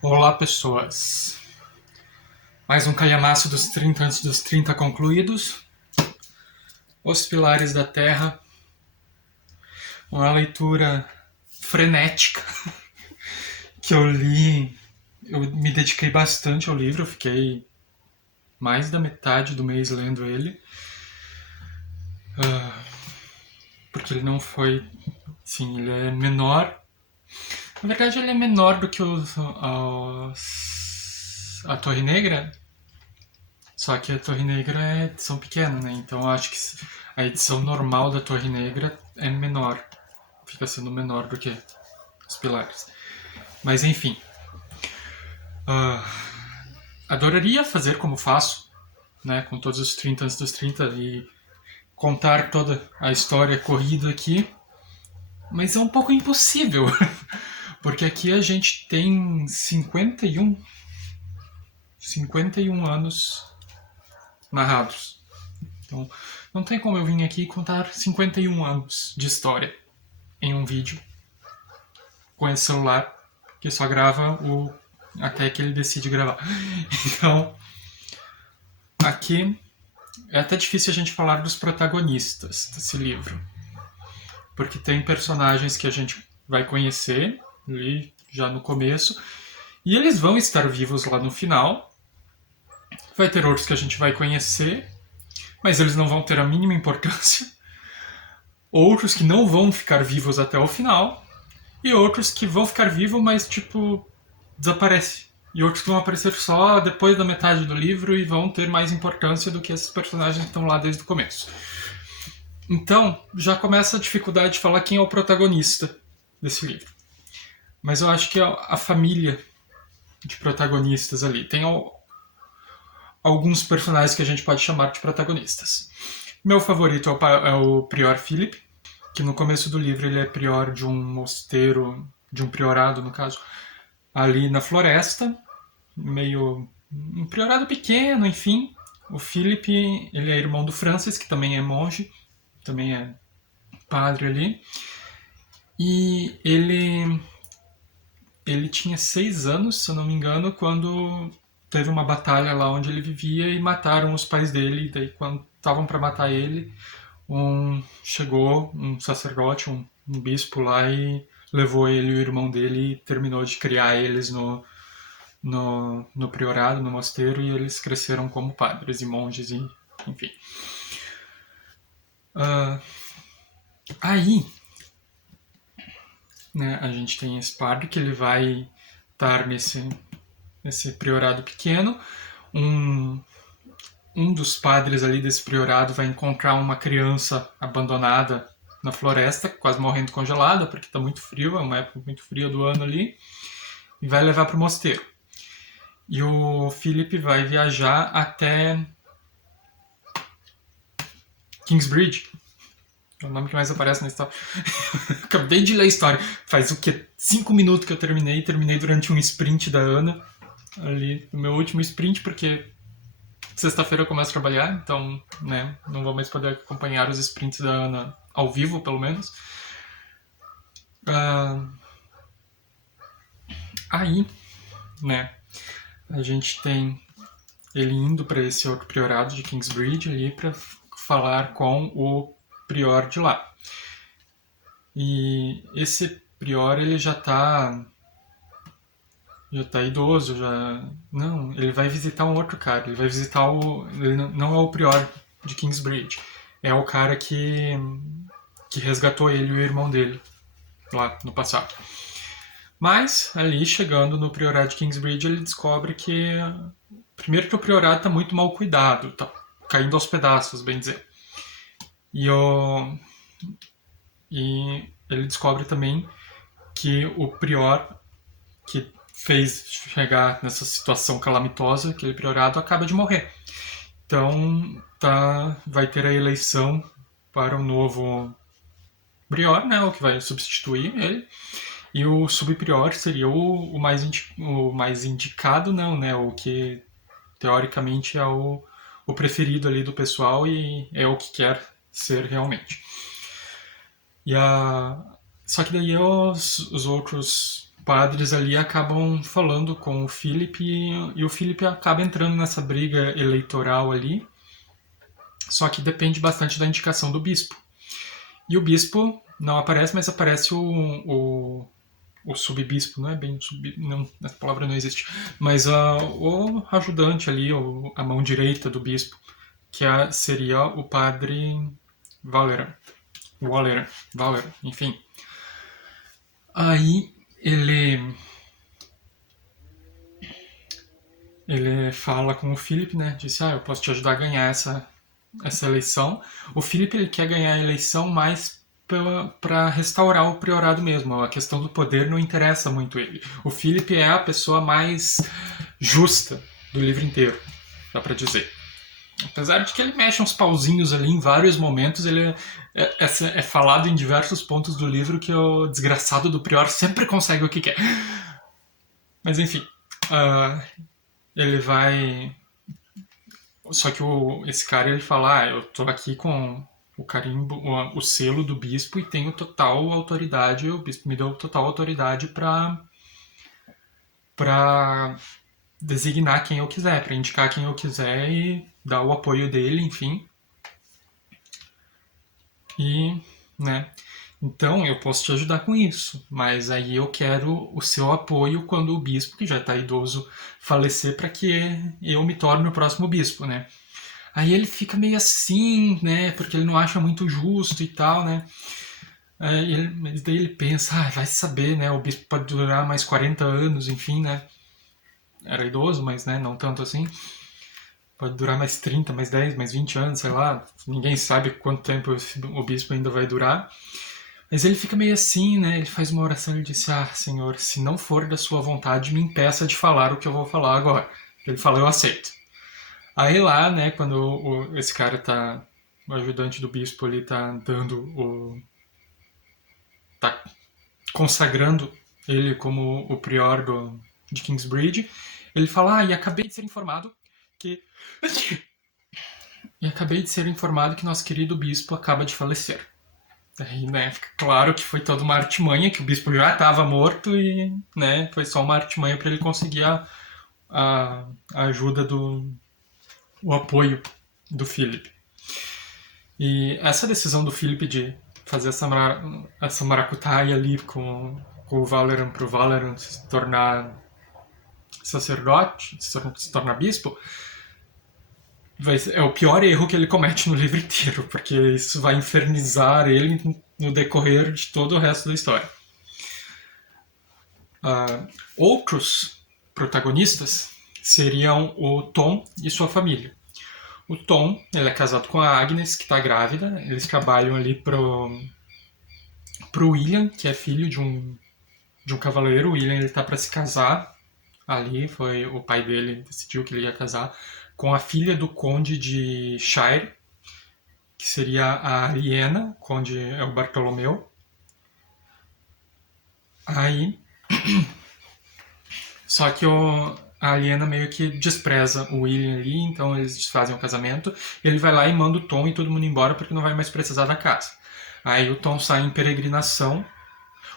Olá, pessoas. Mais um calhamaço dos 30 antes dos 30 concluídos. Os Pilares da Terra. Uma leitura frenética que eu li. Eu me dediquei bastante ao livro, eu fiquei mais da metade do mês lendo ele. Porque ele não foi. Sim, ele é menor. Na verdade, ele é menor do que a Torre Negra. Só que a Torre Negra é edição pequena, né? Então eu acho que a edição normal da Torre Negra é menor. Fica sendo menor do que os Pilares. Mas enfim. Uh, adoraria fazer como faço, né? Com todos os 30 antes dos 30 e contar toda a história corrida aqui. Mas é um pouco impossível. Porque aqui a gente tem 51 anos narrados. Então, não tem como eu vir aqui contar 51 anos de história em um vídeo com esse celular que só grava até que ele decide gravar. Então, aqui é até difícil a gente falar dos protagonistas desse livro, porque tem personagens que a gente vai conhecer ali já no começo e eles vão estar vivos lá no final. Vai ter outros que a gente vai conhecer, mas eles não vão ter a mínima importância. Outros que não vão ficar vivos até o final. E outros que vão ficar vivos, mas tipo, desaparece. E outros que vão aparecer só depois da metade do livro e vão ter mais importância do que esses personagens que estão lá desde o começo. Então, já começa a dificuldade de falar quem é o protagonista desse livro. Mas eu acho que a família de protagonistas ali. Tem alguns personagens que a gente pode chamar de protagonistas. Meu favorito é o Prior Philip, que no começo do livro ele é prior de um mosteiro, de um priorado, no caso, ali na floresta, meio um priorado pequeno, enfim. O Philip, ele é irmão do Francis, que também é monge, também é padre ali. E ele tinha 6 anos, se eu não me engano, quando teve uma batalha lá onde ele vivia e mataram os pais dele. E daí, quando estavam para matar ele, chegou um sacerdote, um bispo lá e levou ele e o irmão dele e terminou de criar eles no priorado, no mosteiro, e eles cresceram como padres e monges, e enfim. Aí, né, a gente tem esse padre que ele vai estar nesse priorado pequeno. Um dos padres ali desse priorado vai encontrar uma criança abandonada na floresta, quase morrendo congelada, porque está muito frio, é uma época muito fria do ano ali, e vai levar para o mosteiro. E o Philip vai viajar até Kingsbridge. É o nome que mais aparece na história. Acabei de ler a história. Faz o que? 5 minutos que eu terminei. Terminei durante um sprint da Ana. Ali, no meu último sprint, porque sexta-feira eu começo a trabalhar, então, né, não vou mais poder acompanhar os sprints da Ana ao vivo, pelo menos. Aí, né, a gente tem ele indo para esse outro priorado de Kingsbridge ali para falar com o prior de lá. E esse prior, ele já tá idoso, não, ele vai visitar um outro cara, ele vai visitar ele não é o prior de Kingsbridge, é o cara que resgatou ele e o irmão dele lá no passado. Mas ali, chegando no priorado de Kingsbridge, ele descobre que primeiro que o priorado está muito mal cuidado, tá caindo aos pedaços, bem dizer. E ele descobre também que o prior que fez chegar nessa situação calamitosa, aquele priorado, acaba de morrer. Então, vai ter a eleição para o novo prior, né, o que vai substituir ele. E o subprior seria o mais indicado, não, né, o que teoricamente é o preferido ali do pessoal e é o que quer ser realmente. Só que daí os outros padres ali acabam falando com o Philip e o Philip acaba entrando nessa briga eleitoral ali, só que depende bastante da indicação do bispo. E o bispo não aparece, mas aparece o subbispo, não é bem não, essa palavra não existe, mas o ajudante ali, a mão direita do bispo, que seria o padre Valeran, enfim. Aí ele fala com o Philip, né? Disse, eu posso te ajudar a ganhar essa eleição. O Philip ele quer ganhar a eleição mais para restaurar o priorado mesmo. A questão do poder não interessa muito ele. O Philip é a pessoa mais justa do livro inteiro, dá para dizer. Apesar de que ele mexe uns pauzinhos ali em vários momentos, ele é falado em diversos pontos do livro que o desgraçado do prior sempre consegue o que quer. Mas enfim, ele vai... Só que esse cara ele fala, eu tô aqui com o carimbo, o selo do bispo e tenho total autoridade, o bispo me deu total autoridade para designar quem eu quiser, para indicar quem eu quiser e dar o apoio dele, enfim. E, né, então eu posso te ajudar com isso, mas aí eu quero o seu apoio quando o bispo, que já está idoso, falecer para que eu me torne o próximo bispo, né? Aí ele fica meio assim, né, porque ele não acha muito justo e tal, né? Mas daí ele pensa, vai saber, né, o bispo pode durar mais 40 anos, enfim, né? Era idoso, mas né, não tanto assim. Pode durar mais 30, mais 10, mais 20 anos, sei lá. Ninguém sabe quanto tempo o bispo ainda vai durar. Mas ele fica meio assim, né? Ele faz uma oração e ele diz, Senhor, se não for da sua vontade, me impeça de falar o que eu vou falar agora. Ele fala, eu aceito. Aí lá, né, quando esse cara tá... O ajudante do bispo ali tá dando tá consagrando ele como o prior de Kingsbridge. Ele fala, e acabei de ser informado que... nosso querido bispo acaba de falecer. Aí, né, fica claro que foi toda uma artimanha, que o bispo já estava morto e, né, foi só uma artimanha para ele conseguir a ajuda o apoio do Philip. E essa decisão do Philip de fazer essa maracutaia ali com o Valeran pro Valeran se tornar sacerdote, se tornar bispo, é o pior erro que ele comete no livro inteiro, porque isso vai infernizar ele no decorrer de todo o resto da história. Outros protagonistas seriam o Tom e sua família. O Tom, ele é casado com a Agnes, que está grávida. Eles trabalham ali pro William, que é filho de um cavaleiro. O William ele tá para se casar. Ali foi o pai dele decidiu que ele ia casar com a filha do conde de Shire, que seria a Ariena, conde é o Bartolomeu. Aí, só que a Aliena meio que despreza o William ali, então eles desfazem o casamento. Ele vai lá e manda o Tom e todo mundo embora porque não vai mais precisar da casa. Aí o Tom sai em peregrinação.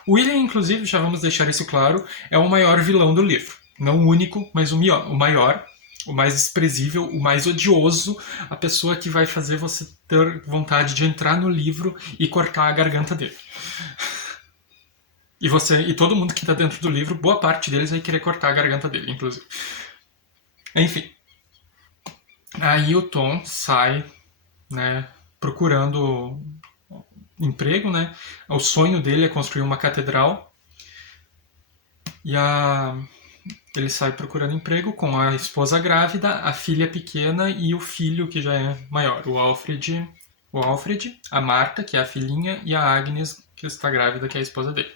O William, inclusive, já vamos deixar isso claro, é o maior vilão do livro. Não o único, mas o maior, o mais desprezível, o mais odioso, a pessoa que vai fazer você ter vontade de entrar no livro e cortar a garganta dele. E todo mundo que tá dentro do livro, boa parte deles vai querer cortar a garganta dele, inclusive. Enfim. Aí o Tom sai, né, procurando emprego, né? O sonho dele é construir uma catedral. E ele sai procurando emprego com a esposa grávida, a filha pequena e o filho que já é maior, o Alfred, a Marta, que é a filhinha, e a Agnes, que está grávida, que é a esposa dele.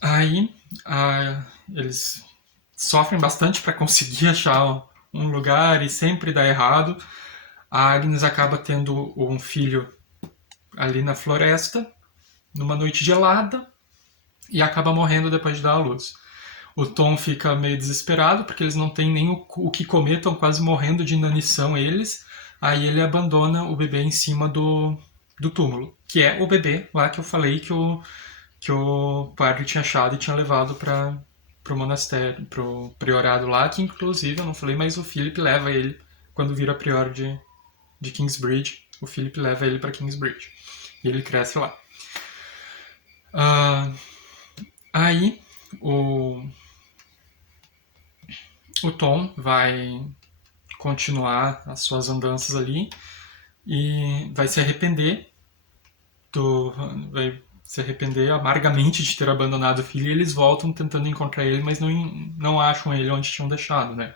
Aí eles sofrem bastante para conseguir achar um lugar e sempre dá errado. A Agnes acaba tendo um filho ali na floresta, numa noite gelada, e acaba morrendo depois de dar à luz. O Tom fica meio desesperado, porque eles não têm nem o que comer, estão quase morrendo de inanição eles. Aí ele abandona o bebê em cima do túmulo, que é o bebê lá que eu falei que que o padre tinha achado e tinha levado para pro monastério, pro priorado lá, que inclusive, eu não falei, mas o Philip leva ele quando vira prior de Kingsbridge. O Philip leva ele para Kingsbridge. E ele cresce lá. Aí, o Tom vai continuar as suas andanças ali e vai se arrepender vai se arrepender amargamente de ter abandonado o filho, e eles voltam tentando encontrar ele, mas não acham ele onde tinham deixado, né?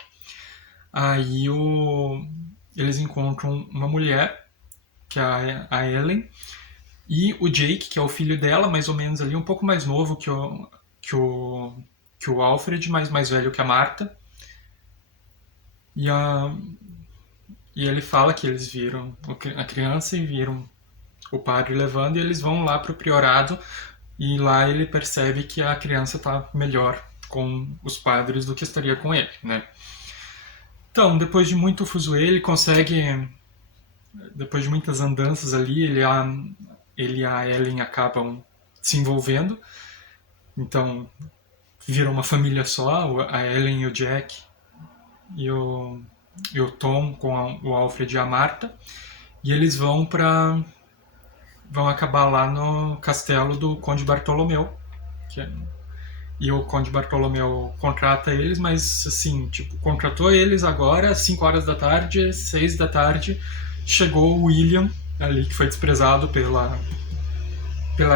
Aí eles encontram uma mulher, que é a Ellen, e o Jake, que é o filho dela, mais ou menos ali, um pouco mais novo que o Alfred, mas mais velho que a Marta. E, e ele fala que eles viram a criança e viram o padre levando, e eles vão lá pro priorado, e lá ele percebe que a criança tá melhor com os padres do que estaria com ele, né? Então, depois de muito fuzuê, ele consegue, depois de muitas andanças ali, ele e a Ellen acabam se envolvendo. Então, viram uma família só, a Ellen e o Jack e o Tom com o Alfred e a Marta. E eles vão acabar lá no castelo do Conde Bartolomeu. E o Conde Bartolomeu contrata eles, mas assim, tipo, contratou eles agora, 5 horas da tarde, 6 da tarde, chegou o William ali, que foi desprezado pela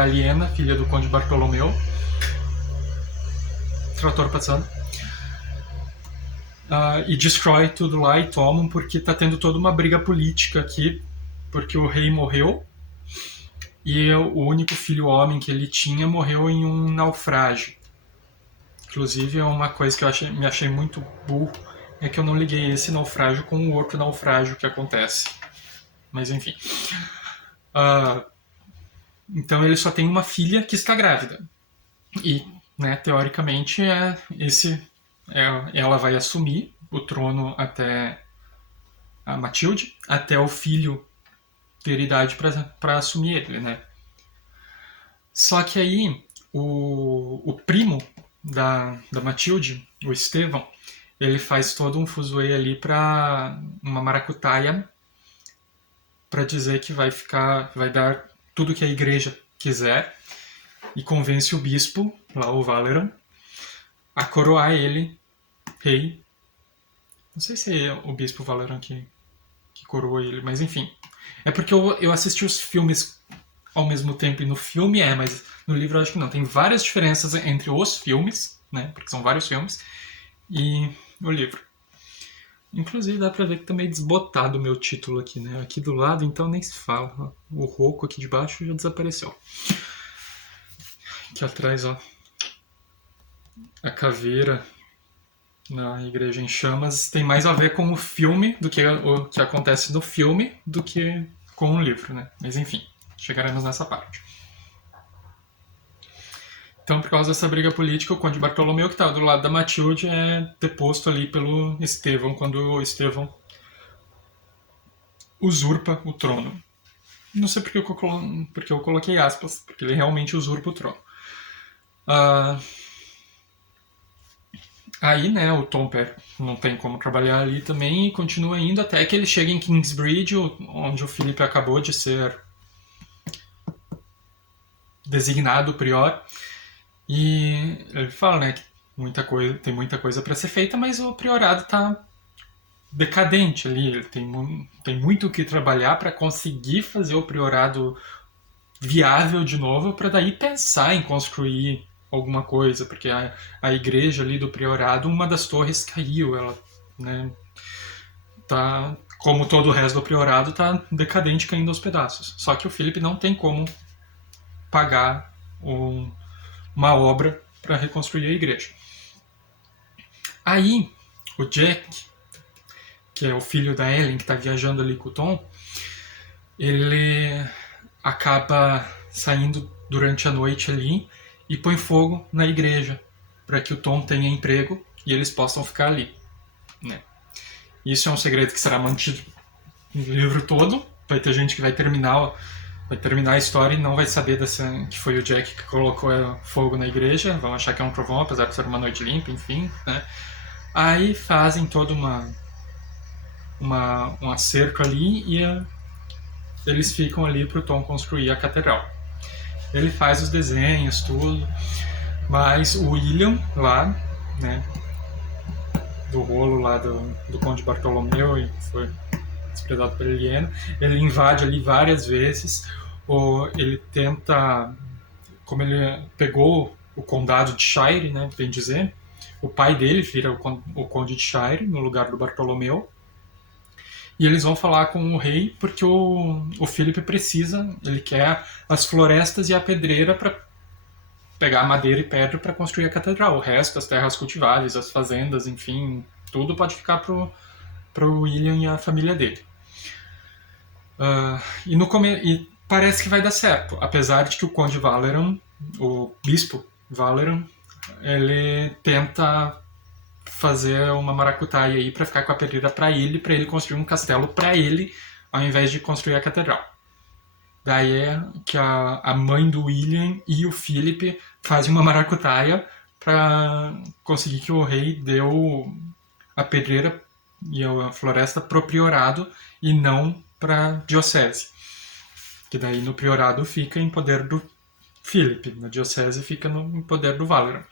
Aliena, filha do Conde Bartolomeu. Trator passando. E destrói tudo lá e tomam, porque tá tendo toda uma briga política aqui, porque o rei morreu e o único filho homem que ele tinha morreu em um naufrágio. Inclusive, é uma coisa que me achei muito burro, é que eu não liguei esse naufrágio com o outro naufrágio que acontece. Mas enfim. Então ele só tem uma filha que está grávida. E, né, teoricamente, ela vai assumir o trono até a Matilde, até o filho ter idade para assumir ele, né? Só que aí o primo da Matilde, o Estevão, ele faz todo um fuzuê ali para uma maracutaia para dizer que vai dar tudo que a igreja quiser, e convence o bispo, lá o Valeran, a coroar ele rei. Não sei se é o bispo Valeran que coroou ele, mas enfim. É porque eu assisti os filmes ao mesmo tempo, e no filme mas no livro eu acho que não. Tem várias diferenças entre os filmes, né? Porque são vários filmes, e o livro. Inclusive dá pra ver que tá meio desbotado o meu título aqui, né? Aqui do lado, então nem se fala. O roco aqui de baixo já desapareceu. Aqui atrás, ó. A caveira na Igreja em Chamas tem mais a ver com o filme, do que o que acontece no filme, do que com o livro, né? Mas enfim, chegaremos nessa parte. Então, por causa dessa briga política, o Conde Bartolomeu, que estava do lado da Matilde, é deposto ali pelo Estevão, quando o Estevão usurpa o trono. Não sei porque eu coloquei aspas, porque ele realmente usurpa o trono. Aí, né, o Tom não tem como trabalhar ali também, e continua indo até que ele chega em Kingsbridge, onde o Philip acabou de ser designado prior. E ele fala, né, que tem muita coisa para ser feita, mas o priorado tá decadente ali. Ele tem muito o que trabalhar para conseguir fazer o priorado viável de novo, para daí pensar em construir alguma coisa, porque a igreja ali do priorado, uma das torres caiu, ela, né, tá, como todo o resto do priorado, tá decadente, caindo aos pedaços. Só que o Philip não tem como pagar uma obra para reconstruir a igreja. Aí, o Jack, que é o filho da Ellen, que está viajando ali com o Tom, ele acaba saindo durante a noite ali e põe fogo na igreja para que o Tom tenha emprego e eles possam ficar ali, né? Isso é um segredo que será mantido no livro todo. Vai ter gente que vai terminar vai terminar a história e não vai saber que foi o Jack que colocou fogo na igreja, vão achar que é um trovão, apesar de ser uma noite limpa, enfim, né? Aí fazem toda um acerto ali e eles ficam ali pro Tom construir a catedral. Ele faz os desenhos, tudo, mas o William lá, né, do rolo lá do Conde Bartolomeu, e foi desprezado pela Eliena, ele invade ali várias vezes, ele tenta, como ele pegou o condado de Shire, né, bem dizer, o pai dele vira o Conde de Shire no lugar do Bartolomeu, e eles vão falar com o rei porque o Philip precisa, ele quer as florestas e a pedreira para pegar madeira e pedra para construir a catedral. O resto, as terras cultiváveis, as fazendas, enfim, tudo pode ficar pro William e a família dele. E parece que vai dar certo, apesar de que o Conde Valeron, o Bispo Valeron, ele tenta fazer uma maracutaia aí para ficar com a pedreira para ele construir um castelo para ele, ao invés de construir a catedral. Daí é que a mãe do William e o Philip fazem uma maracutaia para conseguir que o rei deu a pedreira e a floresta pro priorado e não para diocese. Que daí no priorado fica em poder do Philip, na diocese fica em poder do Valeron.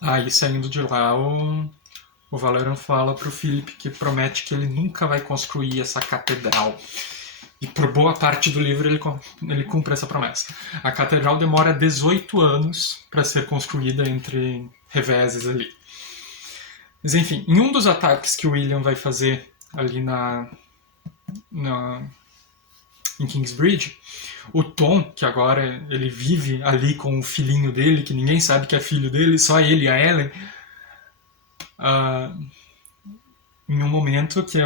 Aí saindo de lá, o Valeron fala pro Philip que promete que ele nunca vai construir essa catedral. E por boa parte do livro ele cumpre essa promessa. A catedral demora 18 anos para ser construída entre reveses ali. Mas enfim, em um dos ataques que o William vai fazer ali em Kingsbridge, o Tom, que agora ele vive ali com o filhinho dele, que ninguém sabe que é filho dele, só ele e a Ellen, em um momento que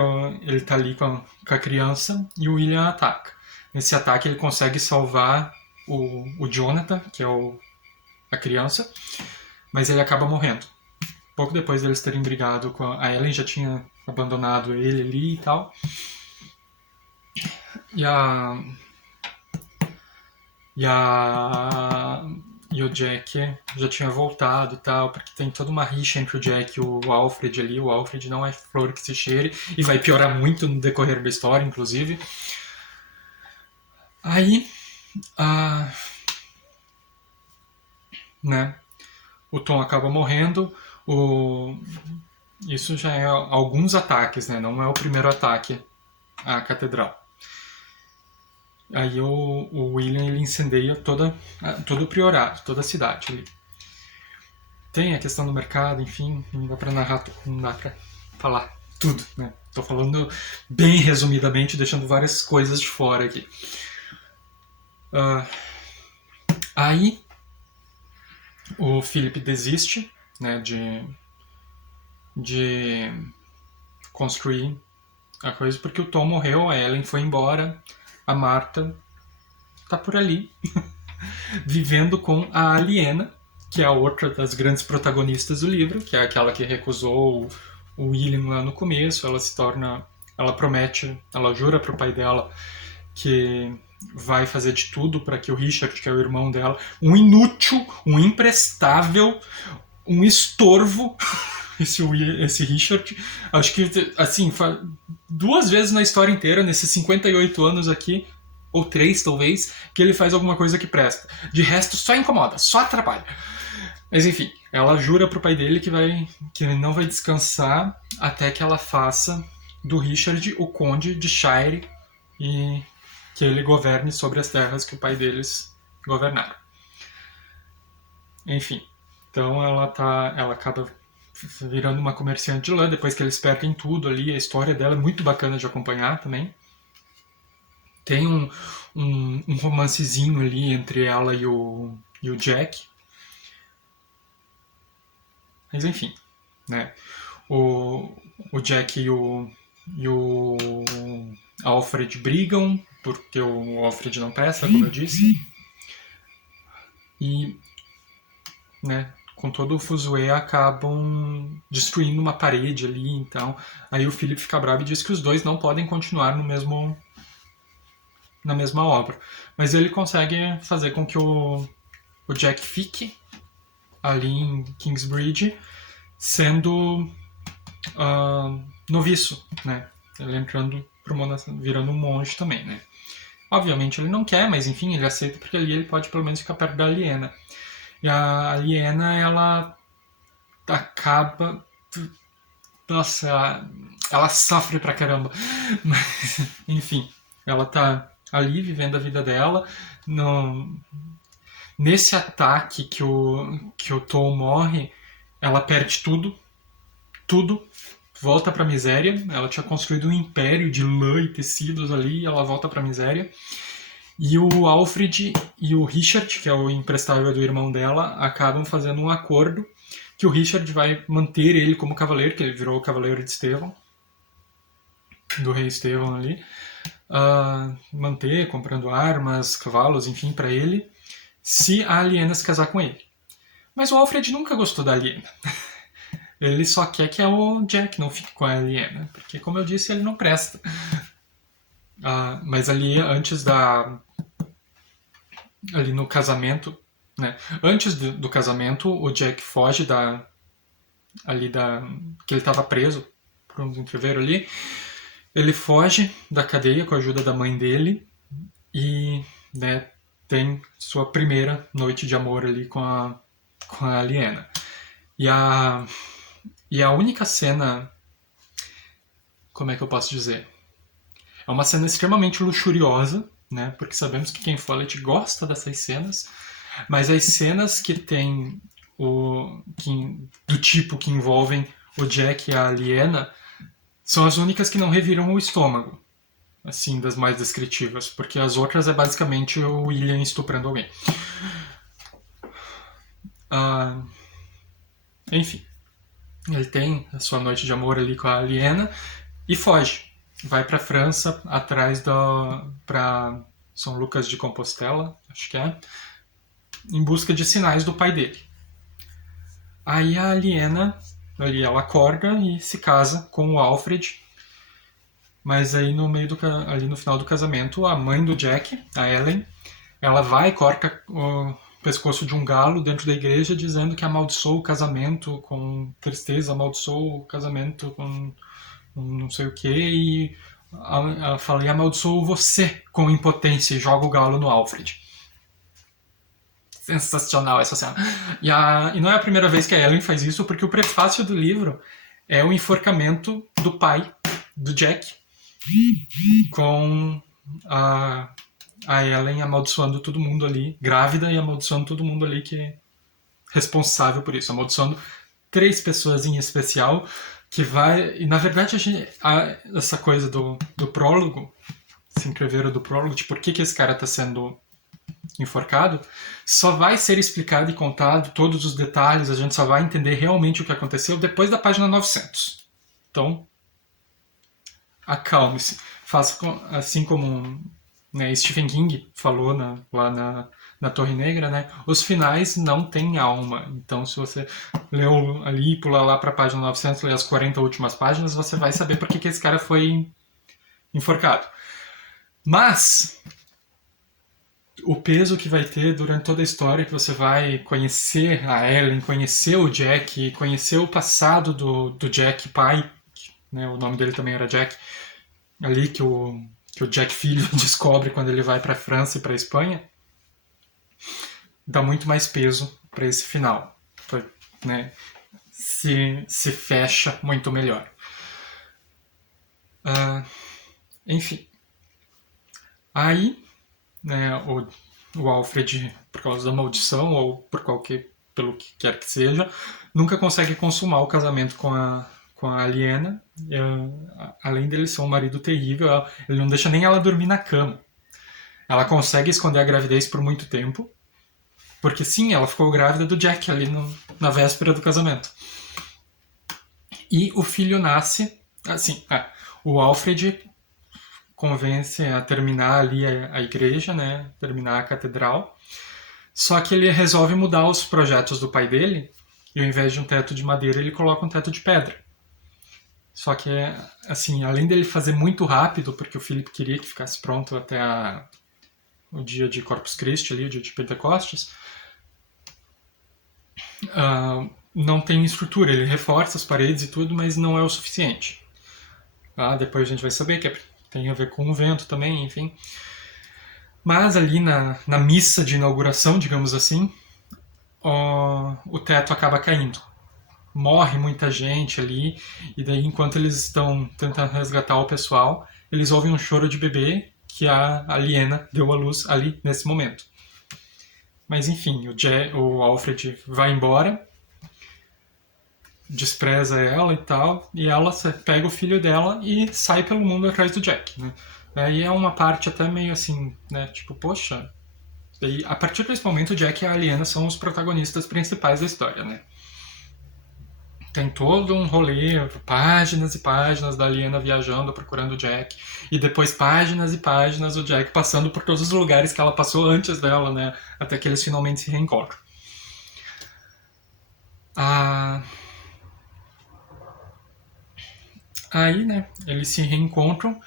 ele tá ali com a criança e o William ataca. Nesse ataque ele consegue salvar o Jonathan, que é a criança, mas ele acaba morrendo. Pouco depois deles terem brigado com a Ellen, já tinha abandonado ele ali e tal. E o Jack já tinha voltado e tal, porque tem toda uma rixa entre o Jack e o Alfred ali. O Alfred não é flor que se cheire e vai piorar muito no decorrer da história, inclusive. Aí, né, o Tom acaba morrendo. Isso já é alguns ataques, né? Não é o primeiro ataque à catedral. Aí o William ele incendeia todo o priorado, toda a cidade ali. Tem a questão do mercado, enfim, não dá pra narrar, não dá pra falar tudo, né? Tô falando bem resumidamente, deixando várias coisas de fora aqui. Aí o Philip desiste, né, de construir a coisa, porque o Tom morreu, a Ellen foi embora, a Martha tá por ali, vivendo com a Aliena, que é a outra das grandes protagonistas do livro, que é aquela que recusou o William lá no começo. Ela promete, ela jura pro pai dela que vai fazer de tudo para que o Richard, que é o irmão dela, um inútil, um imprestável, um estorvo, esse Richard, acho que, assim, 2 vezes na história inteira, nesses 58 anos aqui, ou 3 talvez, que ele faz alguma coisa que presta. De resto, só incomoda, só atrapalha. Mas enfim, ela jura pro pai dele que ele não vai descansar até que ela faça do Richard o conde de Shire e que ele governe sobre as terras que o pai deles governaram. Enfim, então ela acaba virando uma comerciante de lã depois que eles perdem tudo ali. A história dela é muito bacana de acompanhar também. Tem um romancezinho ali entre ela e o Jack. Mas enfim, né? O Jack e o Alfred brigam, porque o Alfred não presta, como eu disse. E, né, com todo o fuzuê, acabam destruindo uma parede ali, então. Aí o Philip fica bravo e diz que os dois não podem continuar no mesmo na mesma obra. Mas ele consegue fazer com que o Jack fique ali em Kingsbridge sendo noviço, né? Ele entrando pro monastério, virando um monge também, né? Obviamente ele não quer, mas enfim, ele aceita porque ali ele pode pelo menos ficar perto da Aliena. E a Aliena, ela acaba... Nossa, ela sofre pra caramba. Mas, enfim, ela tá ali vivendo a vida dela. Nesse ataque que o Tom morre, ela perde tudo. Tudo. Volta pra miséria. Ela tinha construído um império de lã e tecidos ali, e ela volta pra miséria. E o Alfred e o Richard, que é o emprestável do irmão dela, acabam fazendo um acordo que o Richard vai manter ele como cavaleiro, que ele virou o cavaleiro de Estevão, do rei Estevão ali. Manter, comprando armas, cavalos, enfim, para ele, se a Aliena se casar com ele. Mas o Alfred nunca gostou da Aliena. Ele só quer que o Jack não fique com a Aliena, porque, como eu disse, ele não presta. Mas ali, ali no casamento, né? Antes do casamento, o Jack foge que ele estava preso por um entreveiro ali. Ele foge da cadeia com a ajuda da mãe dele e, né, tem sua primeira noite de amor ali com a Aliena. E a única cena, como é que eu posso dizer? É uma cena extremamente luxuriosa, né? Porque sabemos que Ken Follett gosta dessas cenas, mas as cenas que tem do tipo que envolvem o Jack e a Aliena são as únicas que não reviram o estômago, assim, das mais descritivas, porque as outras é basicamente o William estuprando alguém. Enfim, ele tem a sua noite de amor ali com a Aliena e foge. Vai pra França, atrás pra São Lucas de Compostela, acho que é, em busca de sinais do pai dele. Aí a Aliena, ali ela acorda e se casa com o Alfred, mas aí ali no final do casamento, a mãe do Jack, a Ellen, ela vai e corta o pescoço de um galo dentro da igreja, dizendo que amaldiçoou o casamento com tristeza, amaldiçoou o casamento com não sei o que, e ela fala, e amaldiçoou você com impotência, e joga o galo no Alfred. Sensacional essa cena. E não é a primeira vez que a Ellen faz isso, porque o prefácio do livro é o enforcamento do pai, do Jack, com a Ellen amaldiçoando todo mundo ali, grávida, e amaldiçoando todo mundo ali que é responsável por isso, amaldiçoando 3 pessoas em especial, que vai... E na verdade essa coisa do prólogo, se inscreveram do prólogo, de por que esse cara tá sendo enforcado, só vai ser explicado e contado todos os detalhes, a gente só vai entender realmente o que aconteceu depois da página 900. Então, acalme-se. Faça assim como, né, Stephen King falou lá na Torre Negra, né? Os finais não têm alma. Então, se você leu ali e pular lá para a página 900, ler as 40 últimas páginas, você vai saber por que esse cara foi enforcado. Mas o peso que vai ter durante toda a história, que você vai conhecer a Ellen, conhecer o Jack, conhecer o passado do Jack pai, né? O nome dele também era Jack, ali que o Jack filho descobre quando ele vai para a França e para a Espanha, dá muito mais peso para esse final, né? Se fecha muito melhor. Enfim, aí, né, o Alfred, por causa da maldição ou pelo que quer que seja, nunca consegue consumar o casamento com a Aliena. Além dele ser um marido terrível, ele não deixa nem ela dormir na cama. Ela consegue esconder a gravidez por muito tempo, porque sim, ela ficou grávida do Jack ali na véspera do casamento. E o filho nasce, assim, o Alfred convence a terminar ali a igreja, né, terminar a catedral, só que ele resolve mudar os projetos do pai dele, e ao invés de um teto de madeira, ele coloca um teto de pedra. Só que, assim, além dele fazer muito rápido, porque o Philip queria que ficasse pronto até o dia de Corpus Christi, ali, o dia de Pentecostes, não tem estrutura. Ele reforça as paredes e tudo, mas não é o suficiente. Depois a gente vai saber que tem a ver com o vento também, enfim. Mas ali na missa de inauguração, digamos assim, o teto acaba caindo. Morre muita gente ali, e daí enquanto eles estão tentando resgatar o pessoal, eles ouvem um choro de bebê que a Aliena deu à luz ali nesse momento. Mas enfim, o Alfred vai embora, despreza ela e tal, e ela pega o filho dela e sai pelo mundo atrás do Jack, né? E é uma parte até meio assim, né? Tipo, poxa. E a partir desse momento, o Jack e a Aliena são os protagonistas principais da história, né? Tem todo um rolê, páginas e páginas da Aliena viajando, procurando o Jack, e depois páginas e páginas do Jack passando por todos os lugares que ela passou antes dela, né? Até que eles finalmente se reencontram. Aí, né, eles se reencontram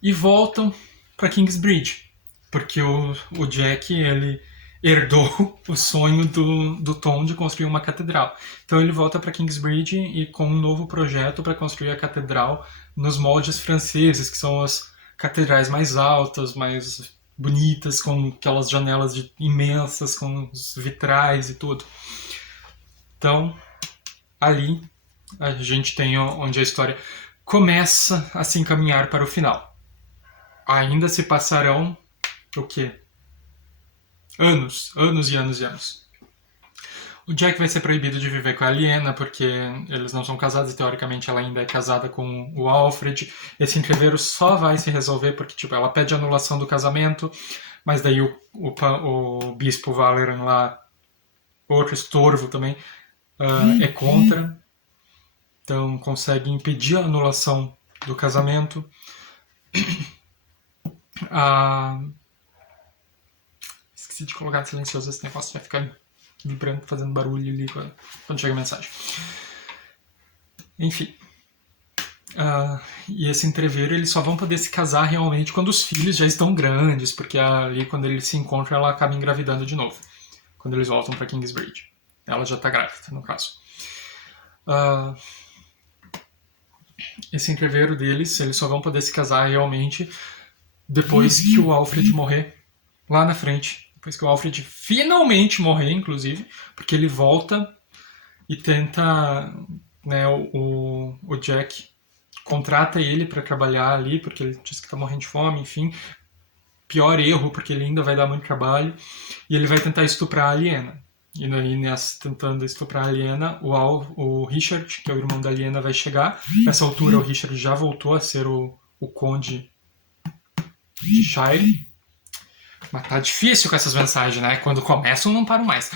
e voltam para Kingsbridge, porque o Jack, ele herdou o sonho do Tom de construir uma catedral. Então ele volta para Kingsbridge e com um novo projeto para construir a catedral nos moldes franceses, que são as catedrais mais altas, mais bonitas, com aquelas janelas imensas, com os vitrais e tudo. Então, ali a gente tem onde a história começa a se encaminhar para o final. Ainda se passarão o quê? Anos e anos e anos. O Jack vai ser proibido de viver com a Aliena porque eles não são casados e teoricamente ela ainda é casada com o Alfred. Esse entreveiro só vai se resolver porque tipo, ela pede anulação do casamento, mas daí o bispo Valeran lá, outro estorvo também, é contra. Então consegue impedir a anulação do casamento. Esqueci de colocar silencioso esse negócio, vai ficar vibrando, fazendo barulho ali quando chega a mensagem. Enfim. E esse entreveiro, eles só vão poder se casar realmente quando os filhos já estão grandes, porque ali quando eles se encontram ela acaba engravidando de novo. Quando eles voltam para Kingsbridge. Ela já está grávida, no caso. Esse entreveiro deles, eles só vão poder se casar realmente depois que o Alfred morrer lá na frente. Depois que o Alfred finalmente morrer, inclusive, porque ele volta e tenta, né, o Jack contrata ele para trabalhar ali, porque ele diz que tá morrendo de fome, enfim. Pior erro, porque ele ainda vai dar muito trabalho. E ele vai tentar estuprar a Aliena. E daí, tentando estuprar a Aliena, o Richard, que é o irmão da Aliena, vai chegar. Nessa altura, o Richard já voltou a ser o conde de Shire. Mas tá difícil com essas mensagens, né? Quando começam, não paro mais.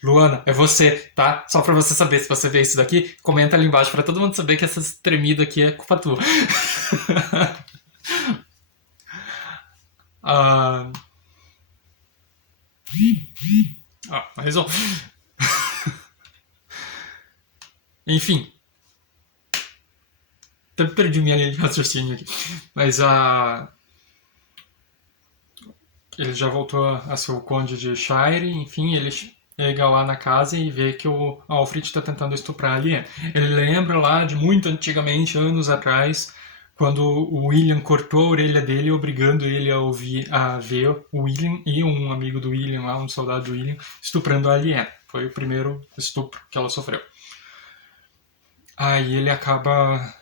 Luana, é você, tá? Só pra você saber, se você vê isso daqui, comenta ali embaixo pra todo mundo saber que essa tremida aqui é culpa tua. Mais um. Enfim. Até perdi minha linha de raciocínio aqui. Mas ele já voltou a ser o conde de Shire, enfim, ele chega lá na casa e vê que o Alfred está tentando estuprar ali. Ele lembra lá de muito antigamente, anos atrás, quando o William cortou a orelha dele, obrigando ele a ver o William e um amigo do William lá, um soldado do William, estuprando a Aliena. Foi o primeiro estupro que ela sofreu. Aí ele acaba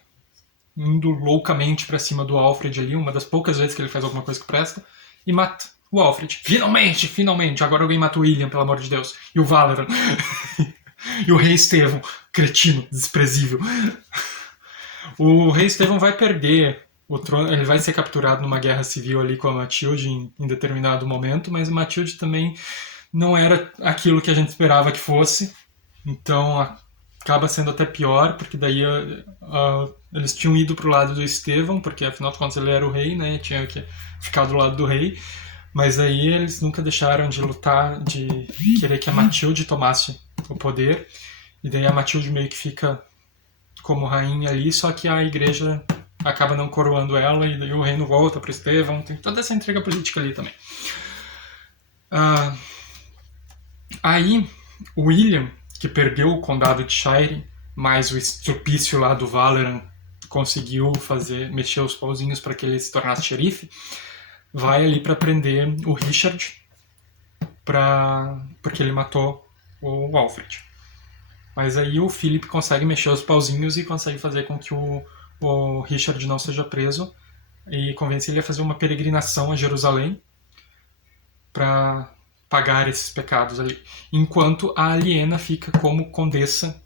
indo loucamente pra cima do Alfred ali, uma das poucas vezes que ele faz alguma coisa que presta, e mata o Alfred. Finalmente! Agora alguém mata o William, pelo amor de Deus. E o Valeran. E o Rei Estevão, cretino, desprezível. O Rei Estevão vai perder o trono, ele vai ser capturado numa guerra civil ali com a Matilde em determinado momento, mas a Matilde também não era aquilo que a gente esperava que fosse. Então acaba sendo até pior, porque daí eles tinham ido pro lado do Estevão, porque afinal de contas ele era o rei, né? Tinha que ficar do lado do rei. Mas aí eles nunca deixaram de lutar, de querer que a Matilde tomasse o poder. E daí a Matilde meio que fica como rainha ali, só que a igreja acaba não coroando ela e daí o reino volta para Estevão. Tem toda essa intriga política ali também. Aí, o William, que perdeu o condado de Shire, mas o estrupício lá do Valoran conseguiu mexer os pauzinhos para que ele se tornasse xerife, vai ali para prender o Richard, porque ele matou o Alfred. Mas aí o Philip consegue mexer os pauzinhos e consegue fazer com que o Richard não seja preso e convence ele a fazer uma peregrinação a Jerusalém para pagar esses pecados ali. Enquanto a Aliena fica como condessa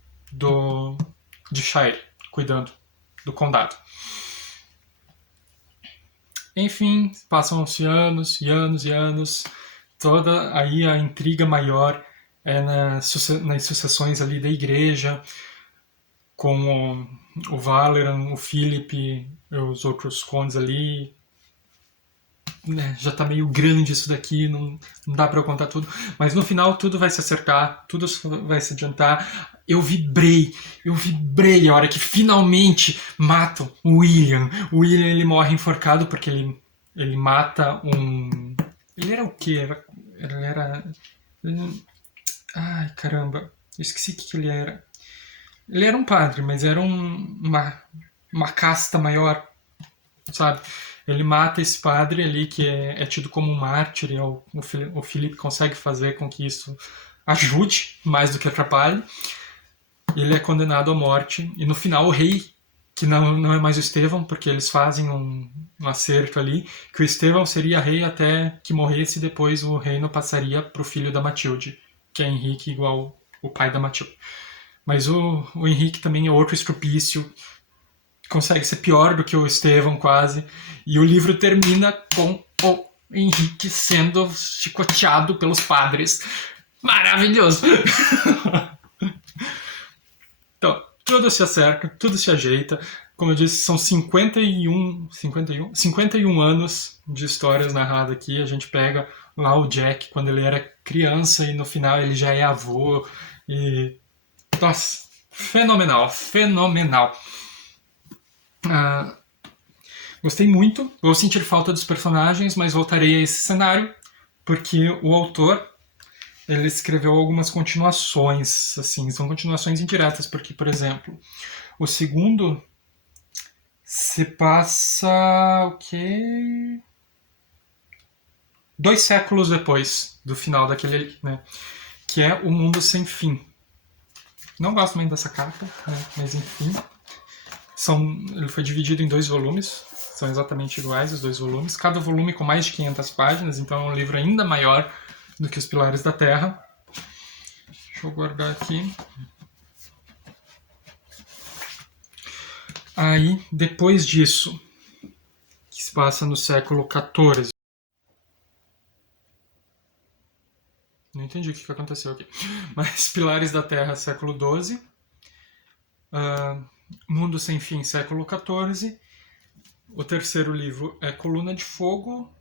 de Shire, cuidando do condado. Enfim, passam-se anos e anos e anos. Toda aí a intriga maior é nas sucessões ali da igreja, com o Valoran, o Philip, os outros condes ali. Já tá meio grande isso daqui, não dá pra eu contar tudo. Mas no final tudo vai se acertar, tudo vai se adiantar. Eu vibrei a hora que finalmente matam o William. O William, ele morre enforcado porque ele mata um... Ele era o quê? Ele era... Ai, caramba. Eu esqueci o que ele era. Ele era um padre, mas era uma casta maior, sabe? Ele mata esse padre ali, que é tido como um mártir, e o Philip consegue fazer com que isso ajude, mais do que atrapalhe. Ele é condenado à morte, e no final o rei, que não é mais o Estevão, porque eles fazem um acerto ali, que o Estevão seria rei até que morresse, e depois o reino passaria para o filho da Matilde, que é Henrique, igual o pai da Matilde. Mas o Henrique também é outro estrupício, consegue ser pior do que o Estevão quase, e o livro termina com o Henrique sendo chicoteado pelos padres. Maravilhoso! Então, tudo se acerta, tudo se ajeita. Como eu disse, são 51 anos de histórias narradas aqui. A gente pega lá o Jack quando ele era criança e no final ele já é avô. E... Nossa, fenomenal, fenomenal. Gostei muito. Vou sentir falta dos personagens, mas voltarei a esse cenário porque o autor ele escreveu algumas continuações, assim, são continuações indiretas, porque, por exemplo, o segundo se passa o quê? 2 séculos depois do final daquele, né? Que é O Mundo Sem Fim. Não gosto muito dessa capa, né? Mas enfim. Ele foi dividido em 2 volumes, são exatamente iguais os 2 volumes, cada volume com mais de 500 páginas, então é um livro ainda maior do que Os Pilares da Terra. Deixa eu guardar aqui. Aí, depois disso, que se passa no século XIV. Não entendi o que aconteceu aqui. Mas Pilares da Terra, século XII. Mundo Sem Fim, século XIV. O terceiro livro é Coluna de Fogo,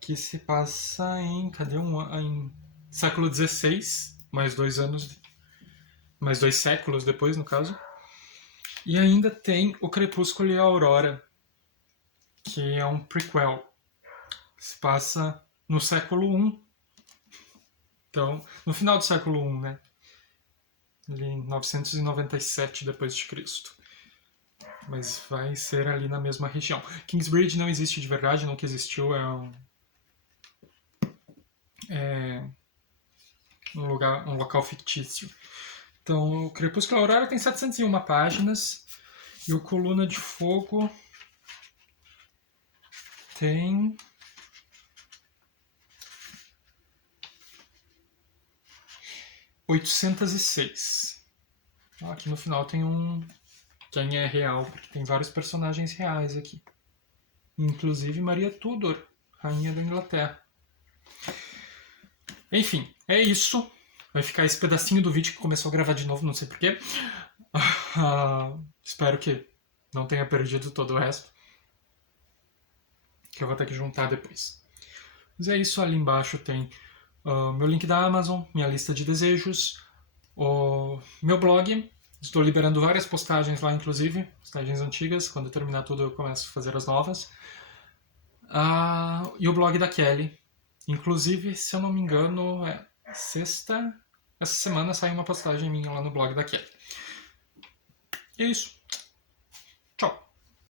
que se passa em... em século XVI, mais 2 séculos depois, no caso. E ainda tem O Crepúsculo e a Aurora, que é um prequel. Se passa no século I. Então, no final do século I, né? Ali em 997 depois de Cristo. Mas vai ser ali na mesma região. Kingsbridge não existe de verdade, nunca existiu. É um local fictício. Então, o Crepúsculo e a Aurora tem 701 páginas. E o Coluna de Fogo tem... ...806. Aqui no final tem quem é real, porque tem vários personagens reais aqui. Inclusive Maria Tudor, rainha da Inglaterra. Enfim, é isso. Vai ficar esse pedacinho do vídeo que começou a gravar de novo, não sei porquê. Espero que não tenha perdido todo o resto. Que eu vou ter que juntar depois. Mas é isso, ali embaixo tem meu link da Amazon, minha lista de desejos, o meu blog, Estou liberando várias postagens lá, inclusive, postagens antigas. Quando eu terminar tudo, eu começo a fazer as novas. E o blog da Kelly. Inclusive, se eu não me engano, é sexta. Essa semana saiu uma postagem minha lá no blog da Kelly. E é isso.